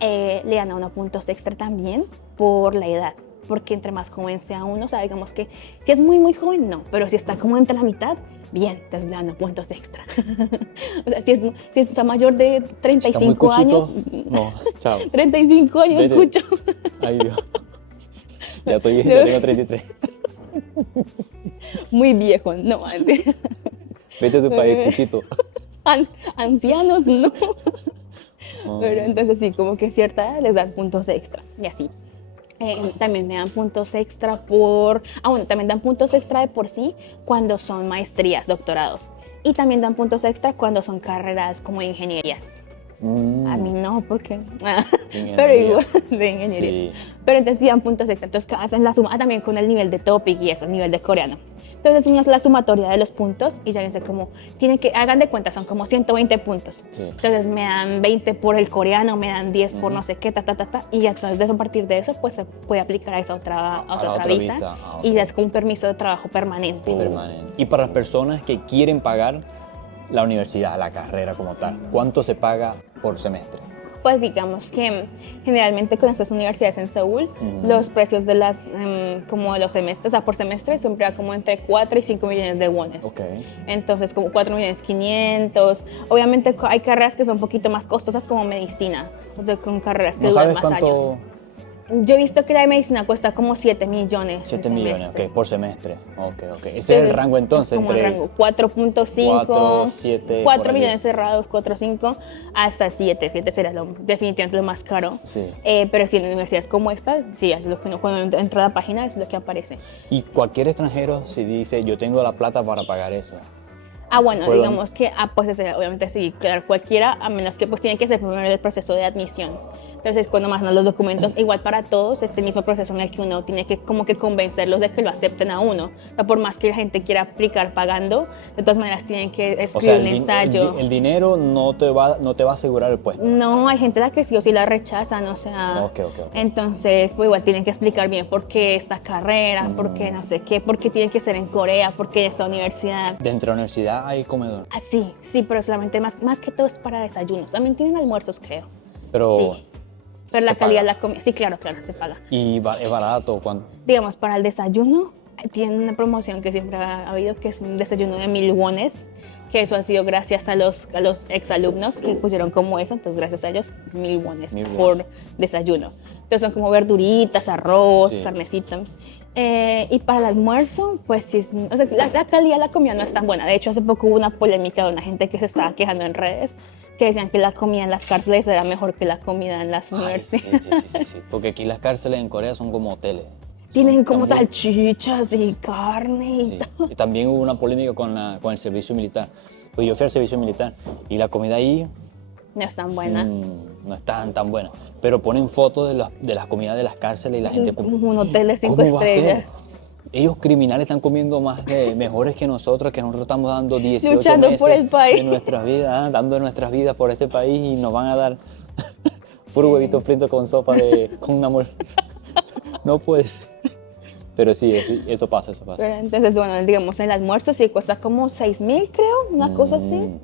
Le dan a uno puntos extra también por la edad, porque entre más joven sea uno, o sea, digamos que si es muy, muy joven, no, pero si está como entre la mitad, bien, entonces le dan puntos extra. O sea, si está mayor de 35 años, no, chao. 35 años, Vete. escucho. Ay, Dios. Ya tengo 33. Muy viejo, no. Vete a tu país, cuchito. Ancianos, no. Pero entonces sí, como que cierta edad les dan puntos extra y así. También me dan puntos extra también dan puntos extra de por sí cuando son maestrías, doctorados. Y también dan puntos extra cuando son carreras como ingenierías. A mí no, porque... pero igual, de ingeniería. Sí. Pero entonces sí dan puntos extra. Entonces hacen la suma también con el nivel de TOPIK y eso, el nivel de coreano. Entonces uno es la sumatoria de los puntos y ya no sé cómo, tienen que, hagan de cuenta, son como 120 puntos. Sí. Entonces me dan 20 por el coreano, me dan 10 por no sé qué, y ya entonces a partir de eso pues se puede aplicar a esa otra visa. Ah, Y ok. ya es como un permiso de trabajo permanente. Permanente. Y para las personas que quieren pagar la universidad, la carrera como tal, ¿cuánto se paga por semestre? Pues digamos que generalmente con estas universidades en Seúl, los precios de las, como de los semestres, o sea, por semestre siempre va como entre 4 y 5 millones de wones. Ok. Entonces, como 4 millones 500. Obviamente hay carreras que son un poquito más costosas como medicina, con carreras que ¿No duran sabes más cuánto? años. Yo he visto que la de medicina cuesta como 7 millones. 7 el millones, semestre. ok, por semestre. Ok. Ese es el rango entonces, es como entre el rango 4.5, 4, 7, 4 por allí. millones cerrados, 4, 5, hasta 7. 7 sería definitivamente lo más caro. Sí. Pero sí, en universidades como esta, sí, es lo que uno, cuando entra a la página, es lo que aparece. Y cualquier extranjero, si dice, yo tengo la plata para pagar eso. Ah, bueno, ¿Puedo? digamos que, pues obviamente sí, claro, cualquiera, a menos que pues tiene que hacer primero el proceso de admisión. Entonces, cuando mandan los documentos, igual para todos, es el mismo proceso en el que uno tiene que como que convencerlos de que lo acepten a uno. O sea, por más que la gente quiera aplicar pagando, de todas maneras tienen que O escribir sea, un ensayo. el dinero no te va a asegurar el puesto. No, hay gente a la que sí o sí la rechazan, o sea. Ok. Entonces, pues igual tienen que explicar bien por qué esta carrera, por qué no sé qué, por qué tiene que ser en Corea, por qué esta universidad. Dentro de la universidad hay comedor. Ah, sí, pero solamente más que todo es para desayunos. También tienen almuerzos, creo. Pero, Sí. Pero ¿se la calidad de paga? la comida, sí, claro, se paga. ¿Y es barato? ¿Cuánto? Digamos, para el desayuno, tienen una promoción que siempre ha habido, que es un desayuno de 1000 wones, que eso ha sido gracias a los exalumnos que pusieron como eso, entonces gracias a ellos, 1000 wones 1000 por wones. desayuno. Entonces son como verduritas, arroz, Sí. carnecita. Y para el almuerzo, pues sí, o sea, la calidad de la comida no es tan buena. De hecho, hace poco hubo una polémica de una gente que se estaba quejando en redes, que decían que la comida en las cárceles era mejor que la comida en las Ay, universidades. sí. Porque aquí las cárceles en Corea son como hoteles. Tienen como Están muy- salchichas y carne y Sí. todo. Y también hubo una polémica con el servicio militar. Pues yo fui al servicio militar y la comida ahí No es tan buena. no es tan buena. Pero ponen fotos de las comidas de las cárceles y la gente... Como un hotel de 5 ¿Cómo va a ser? estrellas. Ellos criminales están comiendo mejores que nosotros estamos dando 18 Luchando meses por el país. de nuestras vidas, dando nuestras vidas por este país y nos van a dar puro huevito frito con sopa con amor. No puede ser. Pero sí, eso pasa. Pero entonces, bueno, digamos, el almuerzo sí cuesta como 6.000, creo, una cosa así.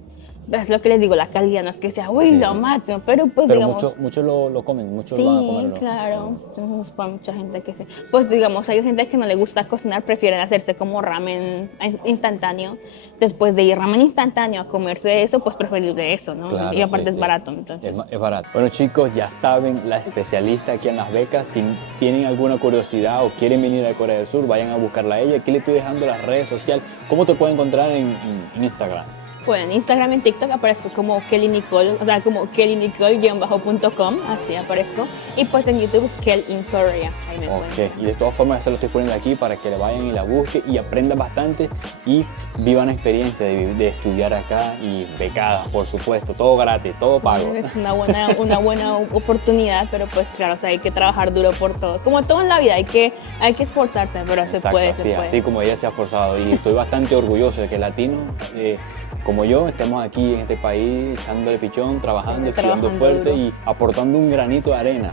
Es lo que les digo, la calidad no es que sea, uy, Sí. lo máximo, pero pues Pero digamos... muchos lo comen, muchos Sí, van a comerlo. claro. Entonces, para mucha gente que sí. Pues digamos, hay gente que no le gusta cocinar, prefieren hacerse como ramen instantáneo. Después de ir ramen instantáneo a comerse eso, pues preferible eso, ¿no? Claro, Y aparte sí, es sí. barato, entonces. Es barato. Bueno, chicos, ya saben, la especialista aquí en Las Becas. Si tienen alguna curiosidad o quieren venir a Corea del Sur, vayan a buscarla a ella. Aquí le estoy dejando las redes sociales. ¿Cómo te pueden encontrar en Instagram? Bueno, en Instagram y en TikTok aparezco como Kelly Nicole, o sea, como kellynicole_.com, así aparezco. Y pues en YouTube es Kel in Korea, ahí me encuentran. Ok, y de todas formas, ya se lo estoy poniendo aquí para que le vayan y la busquen y aprendan bastante y vivan la experiencia de estudiar acá y becada, por supuesto, todo gratis, todo pago. Es una buena oportunidad, pero pues claro, o sea, hay que trabajar duro por todo. Como todo en la vida, hay que esforzarse, pero se Exacto, puede, así, se puede. así como ella se ha forzado y estoy bastante orgulloso de que latinos como yo estemos aquí en este país echándole pichón, trabajando, estudiando Trabajando fuerte duro. y aportando un granito de arena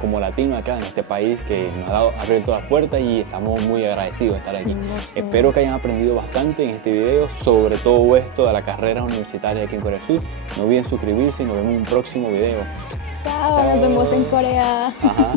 como latino acá en este país que nos ha abierto las puertas y estamos muy agradecidos de estar aquí. Espero que hayan aprendido bastante en este video sobre todo esto de la carrera universitaria aquí en Corea del Sur. No olviden suscribirse y nos vemos en un próximo video. Chao, nos vemos en Corea. Ajá.